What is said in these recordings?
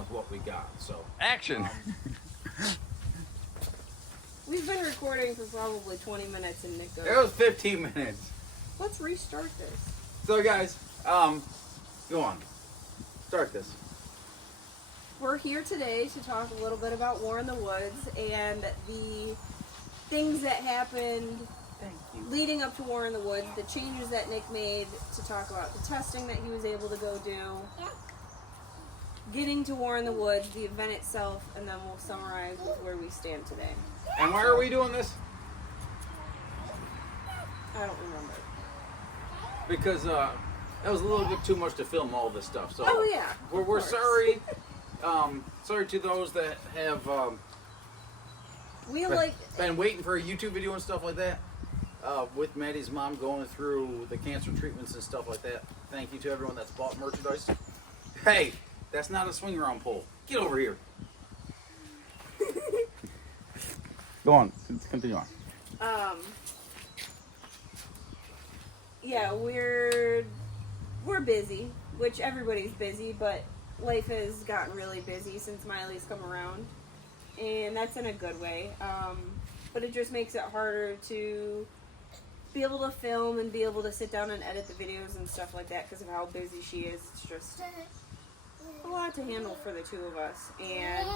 with what we got. So Action. We've been recording for probably 20 minutes and Nick goes, it was 15 minutes. let's restart this. So guys, go on. Start this. We're here today to talk a little bit about War in the Woods and the things that happened Thank you. leading up to War in the Woods, the changes that Nick made, to talk about the testing that he was able to go do, getting to War in the Woods, the event itself, and then we'll summarize with where we stand today. And why are we doing this? I don't remember. Because that was a little bit too much to film all this stuff. So Oh, yeah, we're of course. sorry. Sorry to those that have We like been waiting for a YouTube video and stuff like that. With Maddie's mom going through the cancer treatments and stuff like that. Thank you to everyone that's bought merchandise. Hey, that's not a swing around pole. Get over here. Go on. Continue on. yeah, we're busy, which everybody's busy, but life has gotten really busy since Miley's come around, and that's in a good way. But it just makes it harder to be able to film and be able to sit down and edit the videos and stuff like that because of how busy she is. It's just a lot to handle for the two of us, and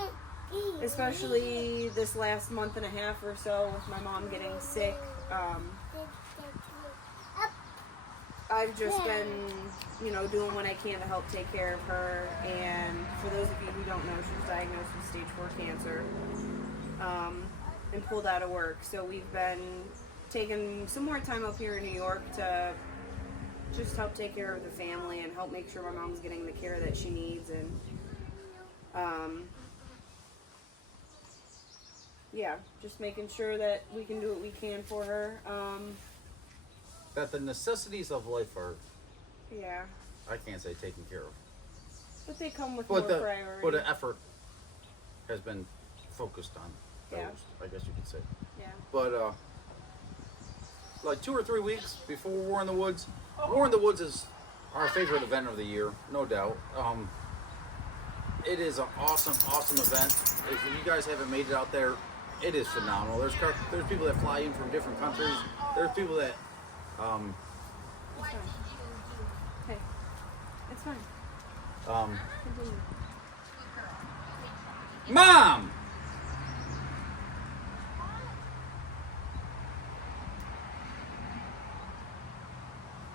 especially this last month and a half or so with my mom getting sick. I've just been, doing what I can to help take care of her. And for those of you who don't know, she was diagnosed with stage 4 cancer and pulled out of work. So we've been taking some more time up here in New York to just help take care of the family and help make sure my mom's getting the care that she needs. And yeah, just making sure that we can do what we can for her. That the necessities of life are, Yeah, I can't say taken care of. but they come with But more the priority. effort has been focused on those, Yeah. I guess you could say. Yeah. But like 2 or 3 weeks before War in the Woods, War in the Woods is our favorite event of the year, no doubt. It is an awesome event. If you guys haven't made it out there, it is phenomenal. There's people that fly in from different countries. There's people that It's fine. Hey, it's fine. Continue. Mom!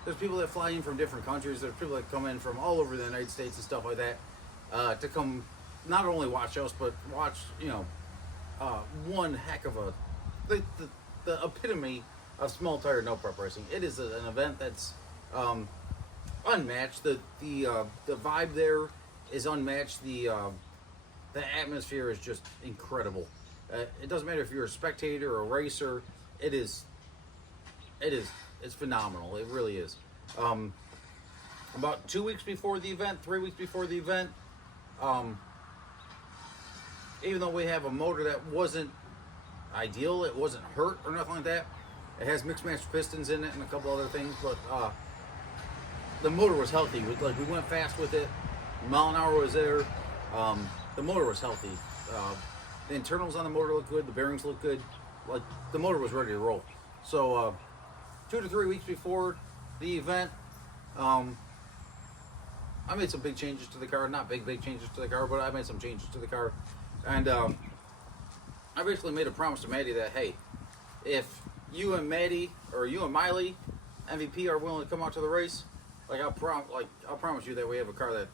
There's people that fly in from different countries. There's people that come in from all over the United States and stuff like that to come not only watch us, but watch, one heck of a, the epitome of small tire no prep racing. It is an event that's unmatched. The vibe there is unmatched. The atmosphere is just incredible. It doesn't matter if you're a spectator or a racer. It's phenomenal. It really is. About 2 weeks before the event, 3 weeks before the event, even though we have a motor that wasn't ideal, it wasn't hurt or nothing like that. It has mixed match pistons in it and a couple other things, but the motor was healthy. We went fast with it. Mile an hour was there. The motor was healthy. The internals on the motor looked good. The bearings looked good. Like, the motor was ready to roll. So 2 to 3 weeks before the event, I made some big changes to the car. Not big changes to the car, but I made some changes to the car. And I basically made a promise to Maddie that, hey, if you and Maddie or you and Miley, MVP, are willing to come out to the race, I'll promise you that we have a car that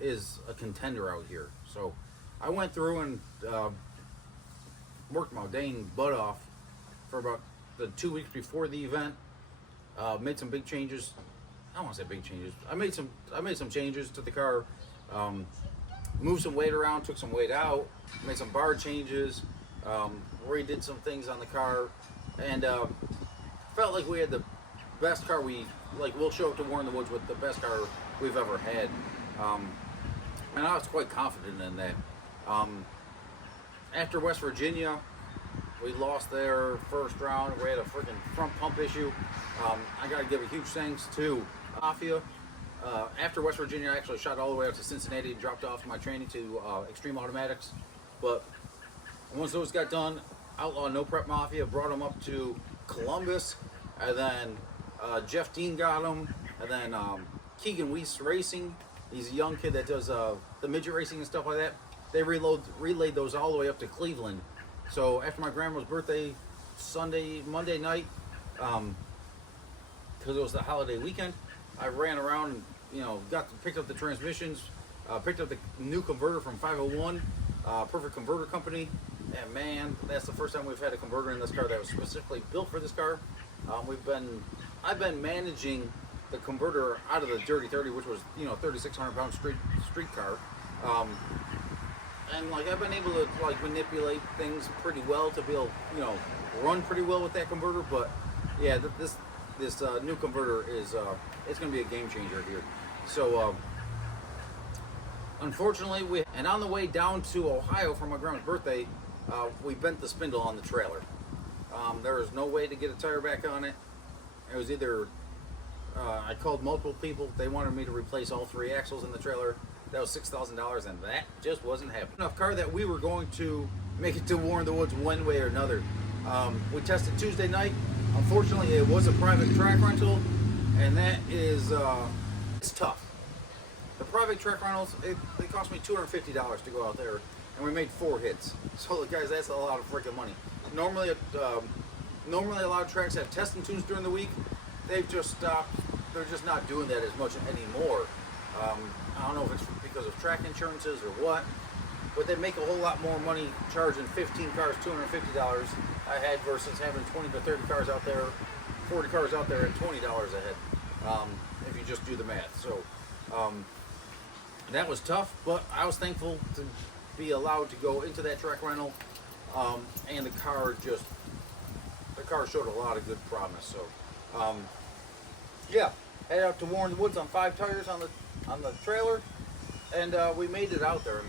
is a contender out here. So I went through and worked my dang butt off for about the 2 weeks before the event. Made some big changes. I don't want to say big changes. I made some changes to the car. Moved some weight around, took some weight out, made some bar changes, redid some things on the car, and felt like we had the best car. We'll show up to War in the Woods with the best car we've ever had, and I was quite confident in that. After West Virginia, we lost their first round. We had a freaking front pump issue. I got to give a huge thanks to Mafia. after West Virginia, I actually shot all the way up to Cincinnati and dropped off my training to Extreme Automatics. But once those got done, Outlaw No Prep Mafia brought them up to Columbus, and then Jeff Dean got them, and then Keegan Weiss Racing. He's a young kid that does the midget racing and stuff like that. They relayed those all the way up to Cleveland. So after my grandma's birthday, Monday night, because it was the holiday weekend, I ran around and picked up the transmissions, picked up the new converter from 501, Perfect Converter Company, and man, that's the first time we've had a converter in this car that was specifically built for this car. I've been managing the converter out of the Dirty 30, which was 3,600 pound street car, and like I've been able to like manipulate things pretty well to be able run pretty well with that converter. But yeah, this new converter is it's going to be a game changer here. So unfortunately, and on the way down to Ohio for my grandma's birthday, we bent the spindle on the trailer. There was no way to get a tire back on it. It was either I called multiple people. They wanted me to replace all 3 axles in the trailer. That was $6,000, and that just wasn't happening. Enough car that we were going to make it to War in the Woods one way or another. We tested Tuesday night. Unfortunately, it was a private track rental, and that is it's tough. The private track rentals, they cost me $250 to go out there, and we made 4 hits. So guys, that's a lot of freaking money. Normally a lot of tracks have testing tunes during the week. They've just stopped. They're just not doing that as much anymore. I don't know if it's because of track insurances or what, but they make a whole lot more money charging 15 cars $250 a head versus having 20 to 30 cars out there, 40 cars out there at $20 a head, if you just do the math. So that was tough, but I was thankful to be allowed to go into that track rental, and the car showed a lot of good promise. So yeah, head out to War in the Woods on 5 tires on the trailer, and we made it out there. And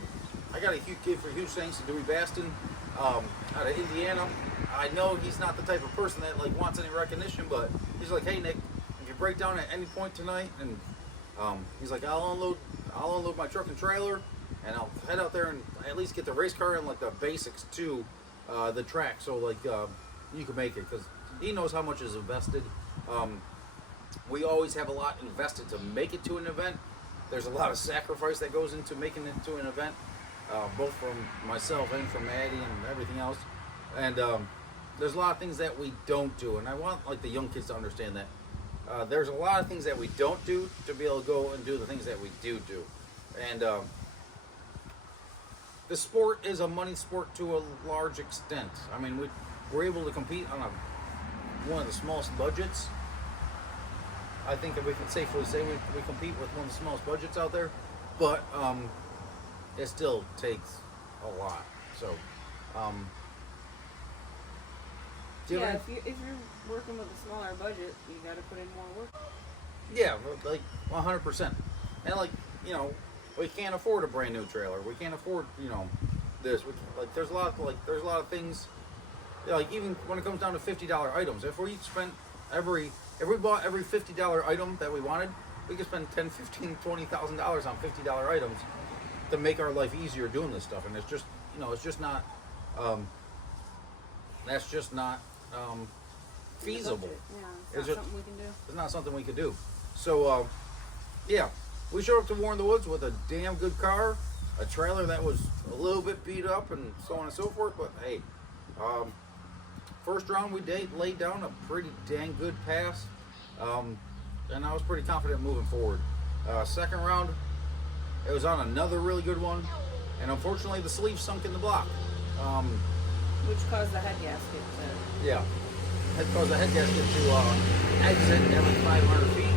I got a huge gift for huge thanks to Dewey Baston out of Indiana. I know he's not the type of person that like wants any recognition, but he's like, hey Nick, if you break down at any point tonight, and he's like, I'll unload my truck and trailer, and I'll head out there and at least get the race car and like the basics to the track, so like you can make it, because he knows how much is invested. We always have a lot invested to make it to an event. There's a lot of sacrifice that goes into making it to an event, both from myself and from Maddie and everything else. And there's a lot of things that we don't do, and I want like the young kids to understand that. There's a lot of things that we don't do to be able to go and do the things that we do. And the sport is a money sport to a large extent. I mean, we're able to compete on one of the smallest budgets. I think that we can safely say we compete with one of the smallest budgets out there, but it still takes a lot. So, yeah, if you're working with a smaller budget, you got to put in more work. Yeah, like 100%. And like we can't afford a brand new trailer. We can't afford this. There's a lot of things. Like even when it comes down to $50 items, if we bought every $50 item that we wanted, we could spend $10,000, $15,000, $20,000 on $50 items to make our life easier doing this stuff. And it's just, it's just not, that's just not feasible. Yeah, it's not something we can do. It's not something we could do. So, yeah, we showed up to War in the Woods with a damn good car, a trailer that was a little bit beat up and so on and so forth. But hey, first round we laid down a pretty dang good pass, and I was pretty confident moving forward. Second round, it was on another really good one, and unfortunately the sleeve sunk in the block. Which caused the head gasket to... Yeah, it caused the head gasket to exit every 500 feet.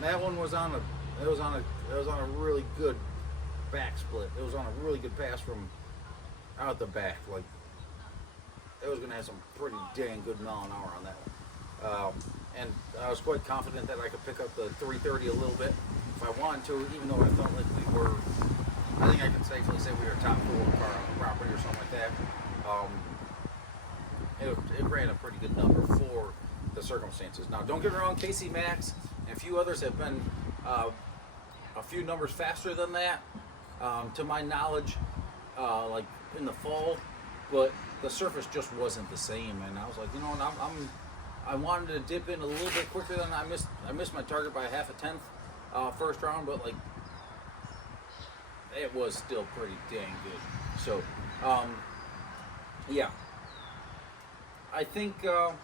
That one was on a really good back split. It was on a really good pass from out the back. Like, it was going to have some pretty dang good mile an hour on that one. And I was quite confident that I could pick up the 330 a little bit if I wanted to, even though I felt like we were, I think I can safely say we were a top 4 car on the property or something like that. It ran a pretty good number for the circumstances. Now, don't get me wrong, Casey Max and a few others have been a few numbers faster than that, to my knowledge, like in the fall, but the surface just wasn't the same, and I was like, you know, and I wanted to dip in a little bit quicker than I missed my target by half a tenth first round, but like it was still pretty dang good. So yeah, I think we're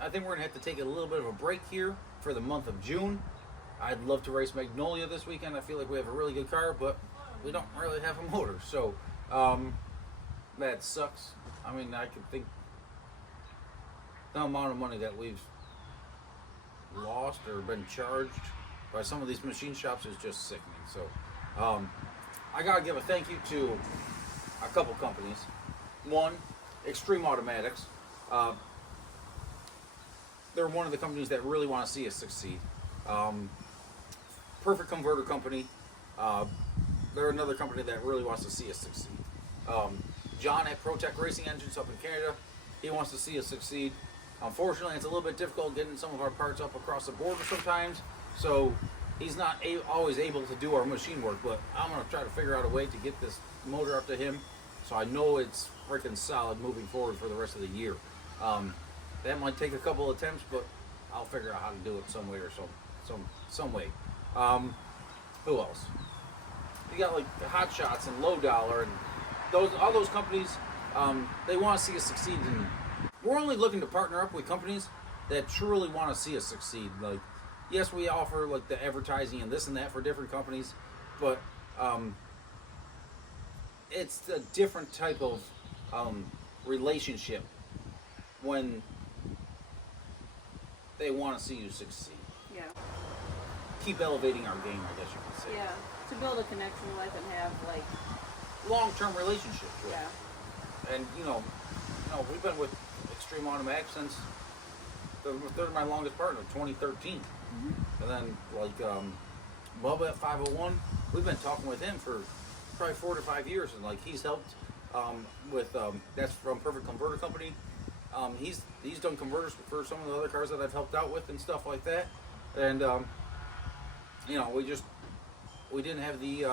gonna have to take a little bit of a break here for the month of June. I'd love to race Magnolia this weekend. I feel like we have a really good car, but we don't really have a motor, so that sucks. I mean, I could think the amount of money that we've lost or been charged by some of these machine shops is just sickening. So I gotta give a thank you to a couple companies. One, Extreme Automatics. They're one of the companies that really want to see us succeed. Perfect Converter Company. They're another company that really wants to see us succeed. John at ProTech Racing Engines up in Canada, he wants to see us succeed. Unfortunately, it's a little bit difficult getting some of our parts up across the border sometimes, so he's not always able to do our machine work, but I'm going to try to figure out a way to get this motor up to him so I know it's freaking solid moving forward for the rest of the year. That might take a couple attempts, but I'll figure out how to do it some way or some way. Who else? You got like the Hot Shots and Low Dollar and all those companies. They want to see us succeed, and we're only looking to partner up with companies that truly want to see us succeed. Like, yes, we offer like the advertising and this and that for different companies, but it's a different type of relationship when they want to see you succeed. Yeah. Keep elevating our game, I guess you could say. Yeah. To build a connection with and have like long-term relationships with. Yeah. And you know, we've been with Extreme Automatic since they're my longest partner, 2013. And then like Bubba at 501, we've been talking with him for probably 4 to 5 years, and like he's helped with that's from Perfect Converter Company. He's done converters for some of the other cars that I've helped out with and stuff like that. And you know, we didn't have the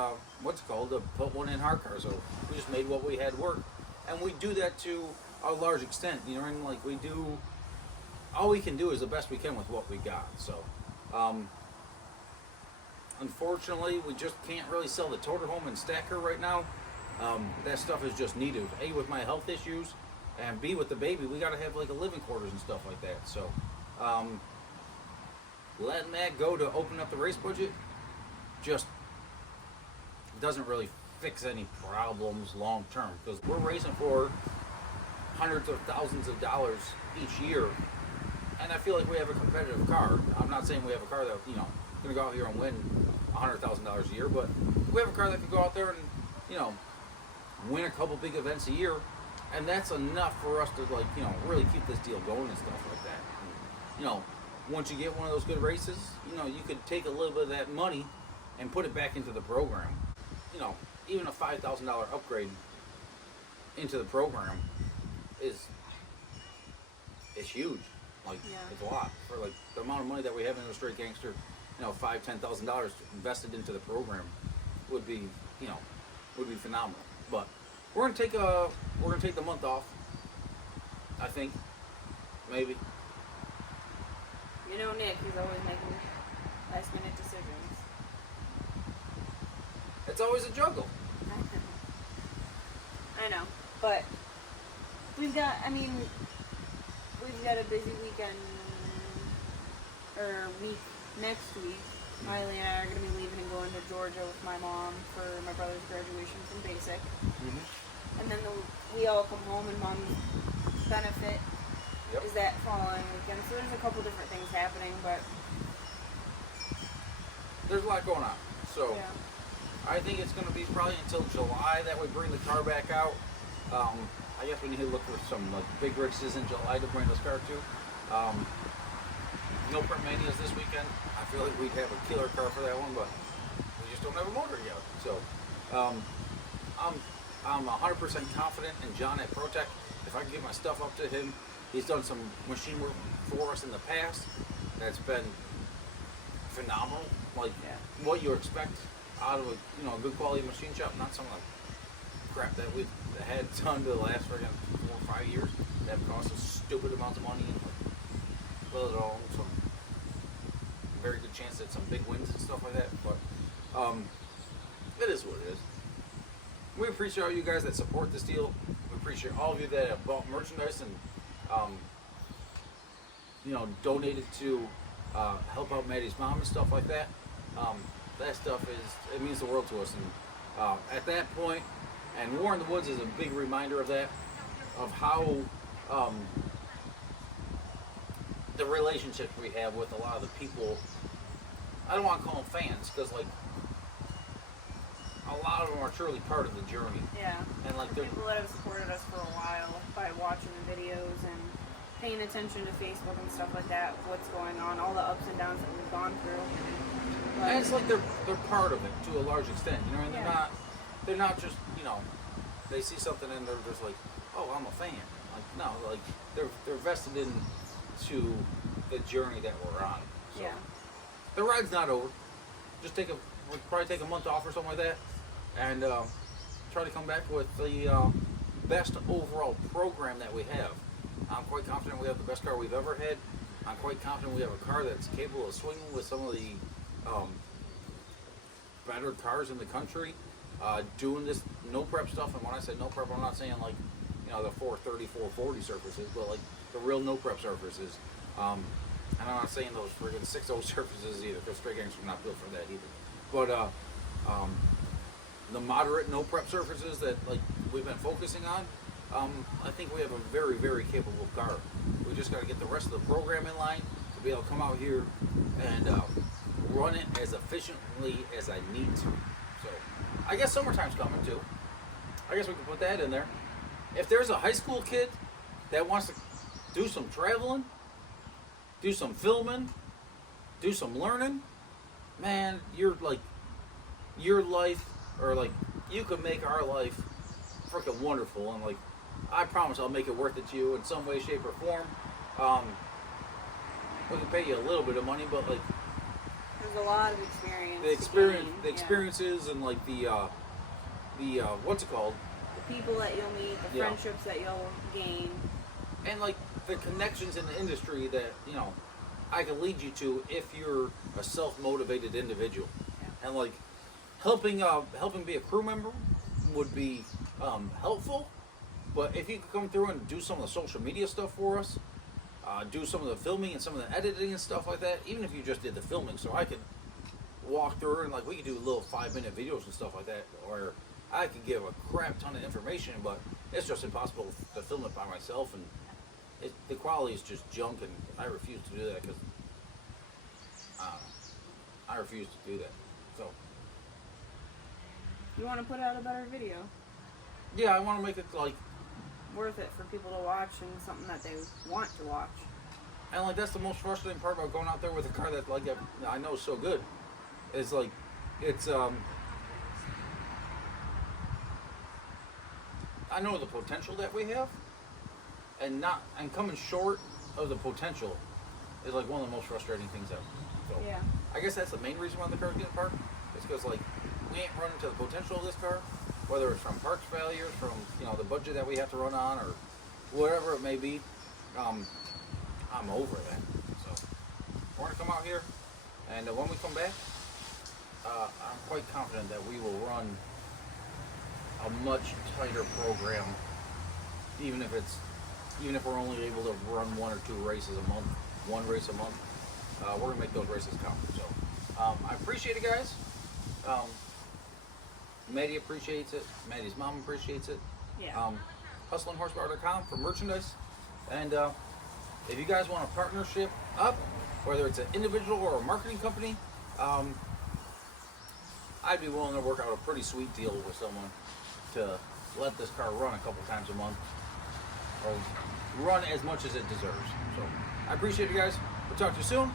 what's it called, to put one in hard car, so we just made what we had work, and we do that to a large extent. You know, and like we do, all we can do is the best we can with what we got. So unfortunately, we just can't really sell the toter home and stacker right now. That stuff is just needed. A, with my health issues, and B, with the baby, we got to have like a living quarters and stuff like that. So letting that go to open up the race budget just doesn't really fix any problems long term, because we're racing for hundreds of thousands of dollars each year, and I feel like we have a competitive car. I'm not saying we have a car that, you know, going to go out here and win $100,000 a year, but we have a car that can go out there and, you know, win a couple big events a year, and that's enough for us to, like, you know, really keep this deal going and stuff like that. And, you know, once you get one of those good races, you know, you could take a little bit of that money and put it back into the program. You know, even a $5,000 upgrade into the program is huge. Like, Yeah. it's a lot for like the amount of money that we have in a straight gangster. You know, $5,000-$10,000 invested into the program would be, you know, would be phenomenal. But we're gonna take the month off. I think, maybe. You know, Nick, he's always making last minute decisions. It's always a juggle. I know, but we've got a busy weekend, or week next week. Miley and I are going to be leaving and going to Georgia with my mom for my brother's graduation from basic. And then we all come home, and mom's benefit is that following weekend. So there's a couple different things happening, but there's a lot going on. So yeah. I think it's going to be probably until July that we bring the car back out. I guess we need to look for some like big races in July to bring this car to. No Print Manias this weekend. I feel like we'd have a killer car for that one, but we just don't have a motor yet. So I'm 100% confident in John at ProTech. If I can get my stuff up to him, he's done some machine work for us in the past. That's been phenomenal. Like Yeah. what you expect out of a good quality machine shop, not some like crap that we've had done to the last friggin' 4 or 5 years that have cost us stupid amounts of money and blood it all. Some very good chance at some big wins and stuff like that. But it is what it is. We appreciate all you guys that support this deal. We appreciate all of you that have bought merchandise and donated to help out Maddie's mom and stuff like that. That stuff it means the world to us. And at that point, and War in the Woods is a big reminder of that, of how the relationships we have with a lot of the people. I don't want to call them fans because like a lot of them are truly part of the journey. Yeah. And like the people that have supported us for a while by watching the videos and paying attention to Facebook and stuff like that, what's going on, all the ups and downs that we've gone through. But, and it's like they're part of it to a large extent, and they're not just they see something and they're just like, oh, I'm a fan. Like no, like they're vested into the journey that we're on. So, yeah. The ride's not over. Just we'll probably take a month off or something like that, and try to come back with the best overall program that we have. I'm quite confident we have the best car we've ever had. I'm quite confident we have a car that's capable of swinging with some of the better cars in the country, doing this no prep stuff. And when I say no prep, I'm not saying like the 430, 440 surfaces, but like the real no prep surfaces. And I'm not saying those friggin' 6.0 surfaces either, because straight gangs are not built for that either. But the moderate no prep surfaces that like we've been focusing on, I think we have a very, very capable car. We just got to get the rest of the program in line to be able to come out here and run it as efficiently as I need to. So I guess summertime's coming too. I guess we can put that in there. If there's a high school kid that wants to do some traveling, do some filming, do some learning, man, your life, or like you could make our life freaking wonderful, and like I promise I'll make it worth it to you in some way, shape, or form. We can pay you a little bit of money, but like there's a lot of experience. The experiences, and like the what's it called? The people that you'll meet, the friendships that you'll gain, and like the connections in the industry that I can lead you to if you're a self-motivated individual. Yeah. And like helping be a crew member would be helpful, but if you could come through and do some of the social media stuff for us, do some of the filming and some of the editing and stuff like that, even if you just did the filming, so I could walk through and like we could do little 5-minute videos and stuff like that, or I could give a crap ton of information, but it's just impossible to film it by myself, and the quality is just junk, and I refuse to do that because I refuse to do that. So you want to put out a better video. Yeah, I want to make it like worth it for people to watch and something that they want to watch. And like that's the most frustrating part about going out there with a car that like I know is so good. It's like I know the potential that we have, and coming short of the potential is like one of the most frustrating things ever. So yeah. I guess that's the main reason why the car's getting parked. It's because like we ain't running to the potential of this car, whether it's from parts failures, from the budget that we have to run on, or whatever it may be. I'm over that. So we're gonna come out here, and when we come back, I'm quite confident that we will run a much tighter program, even if we're only able to run 1 or 2 races a month, 1 race a month. We're gonna make those races count. So I appreciate it, guys. Maddie appreciates it. Maddie's mom appreciates it. Yeah. HustleandHorsepower.com for merchandise. And if you guys want a partnership up, whether it's an individual or a marketing company, I'd be willing to work out a pretty sweet deal with someone to let this car run a couple times a month, or run as much as it deserves. So I appreciate you guys. We'll talk to you soon.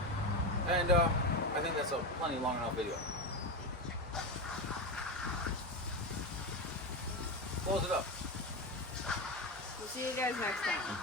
And I think that's a plenty long enough video. Close it up. We'll see you guys next time.